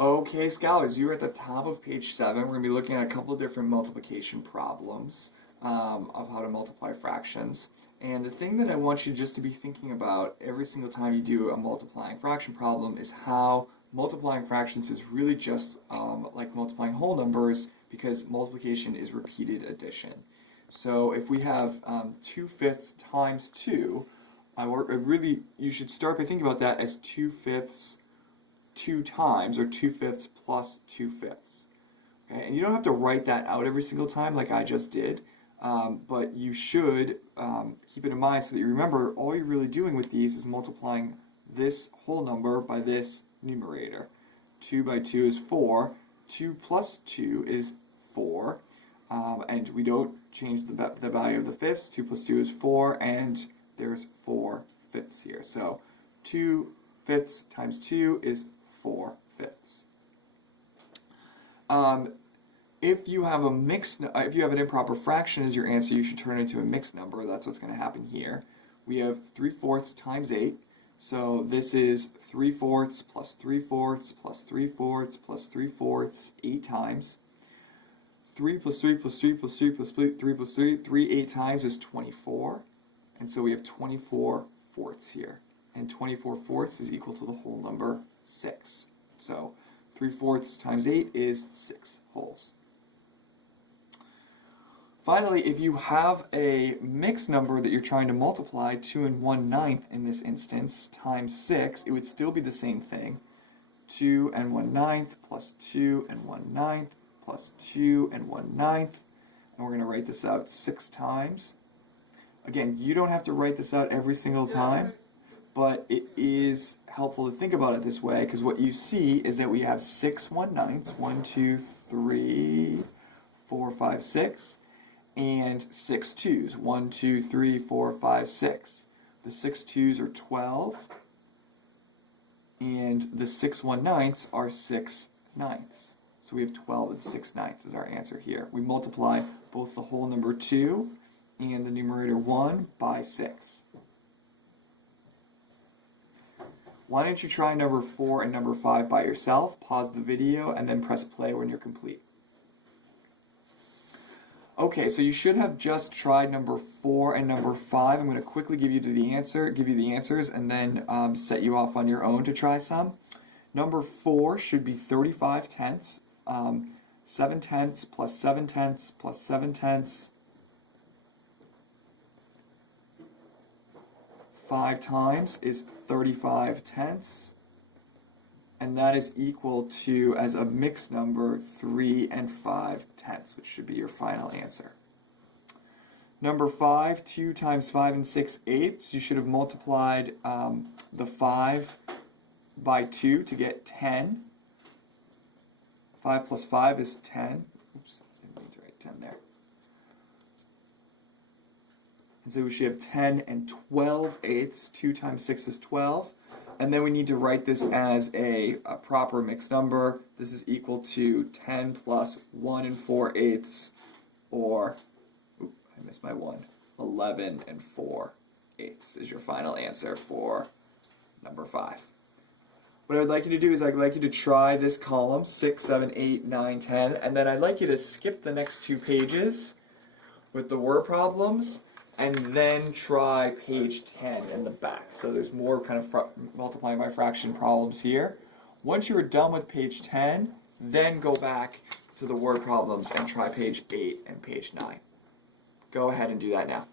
Okay, scholars, you're at the top of page 7. We're going to be looking at a couple of different multiplication problems of how to multiply fractions. And the thing that I want you just to be thinking about every single time you do a multiplying fraction problem is how multiplying fractions is really just like multiplying whole numbers, because multiplication is repeated addition. So if we have 2/5 times 2, you should start by thinking about that as 2/5 2 times, or 2/5 plus 2/5. Okay? And you don't have to write that out every single time like I just did, but you should keep it in mind so that you remember all you're really doing with these is multiplying this whole number by this numerator. 2 by 2 is 4, 2 plus 2 is 4, and we don't change the value of the fifths. 2 plus 2 is 4, and there's 4/5 here. So 2/5 times 2 is 4/5. If you have if you have an improper fraction as your answer, you should turn it into a mixed number. That's what's going to happen here. We have 3/4 times 8. So this is 3/4 plus 3/4 plus 3/4 plus 3/4 8 times. 3 plus 3 plus 3 plus 3 plus 3 plus 3 8 times is 24. And so we have 24/4 here. And 24/4 is equal to the whole number 6. So 3/4 times 8 is 6 wholes. Finally, if you have a mixed number that you're trying to multiply, 2 and 1/9 in this instance, times 6, it would still be the same thing. 2 and 1/9 plus 2 and 1/9 plus 2 and 1/9. And we're going to write this out 6 times. Again, you don't have to write this out every single time, but it is helpful to think about it this way, because what you see is that we have 6 1/9, 1, 2, 3, 4, 5, 6, and 6 2s, 1, 2, 3, 4, 5, 6. The 6 2s are 12, and the 6 1/9 are 6 9ths. So we have 12 and 6 9ths as our answer here. We multiply both the whole number 2 and the numerator 1 by 6. Why don't you try number 4 and number 5 by yourself, pause the video, and then press play when you're complete. Okay, so you should have just tried number 4 and number 5. I'm going to quickly give you the answers, and then set you off on your own to try some. Number 4 should be 35/10. 7/10 plus 7/10 plus 7/10. 5 times is 35/10, and that is equal to, as a mixed number, 3 and 5/10, which should be your final answer. Number 5, 2 times 5 and 6/8. You should have multiplied the 5 by 2 to get 10. 5 plus 5 is 10. Oops, I didn't mean to write 10 there. And so we should have 10 and 12/8. 2 times 6 is 12. And then we need to write this as a proper mixed number. This is equal to 10 plus 1 and 4/8, or, I missed my 1, 11 and 4/8 is your final answer for number 5. What I'd like you to do is I'd like you to try this column, 6, 7, 8, 9, 10, and then I'd like you to skip the next 2 pages with the word problems, and then try page 10 in the back. So there's more kind of multiplying by fraction problems here. Once you're done with page 10, then go back to the word problems and try page 8 and page 9. Go ahead and do that now.